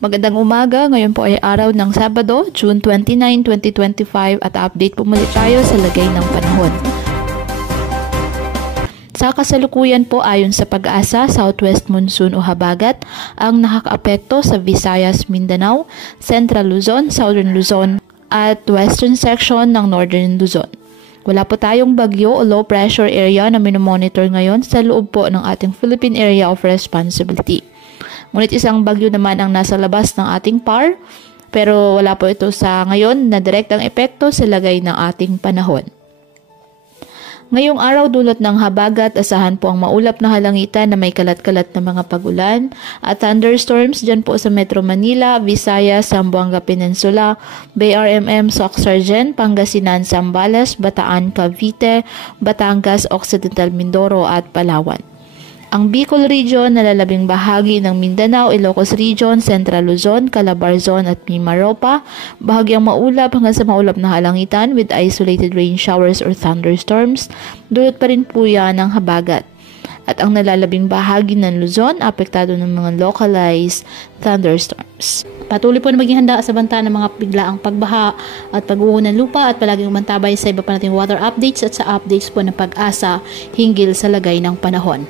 Magandang umaga, ngayon po ay araw ng Sabado, June 29, 2025 at update po muli tayo sa lagay ng panahon. Sa kasalukuyan po ayon sa Pag-asa, southwest monsoon o habagat ang nakakaapekto sa Visayas, Mindanao, Central Luzon, Southern Luzon at western section ng Northern Luzon. Wala po tayong bagyo o low pressure area na minomonitor ngayon sa loob po ng ating Philippine Area of Responsibility. Ngunit isang bagyo naman ang nasa labas ng ating PAR, pero wala po ito sa ngayon na direktang epekto sa lagay ng ating panahon. Ngayong araw dulot ng habagat, asahan po ang maulap na halangitan na may kalat-kalat na mga pagulan at thunderstorms dyan po sa Metro Manila, Visayas, Zamboanga Peninsula, BRMM, Soc-Sargen, Pangasinan, Zambales, Bataan, Cavite, Batangas, Occidental Mindoro at Palawan. Ang Bicol Region, nalalabing bahagi ng Mindanao, Ilocos Region, Central Luzon, Calabarzon at Mimaropa, bahagyang maulap hanggang sa maulap na halangitan with isolated rain showers or thunderstorms, dulot pa rin po yan ng habagat. At ang nalalabing bahagi ng Luzon, apektado ng mga localized thunderstorms. Patuloy po na maging handa sa banta ng mga biglaang pagbaha at pagguho ng lupa at palaging mantabay sa iba pa nating weather updates at sa updates po ng Pag-asa hinggil sa lagay ng panahon.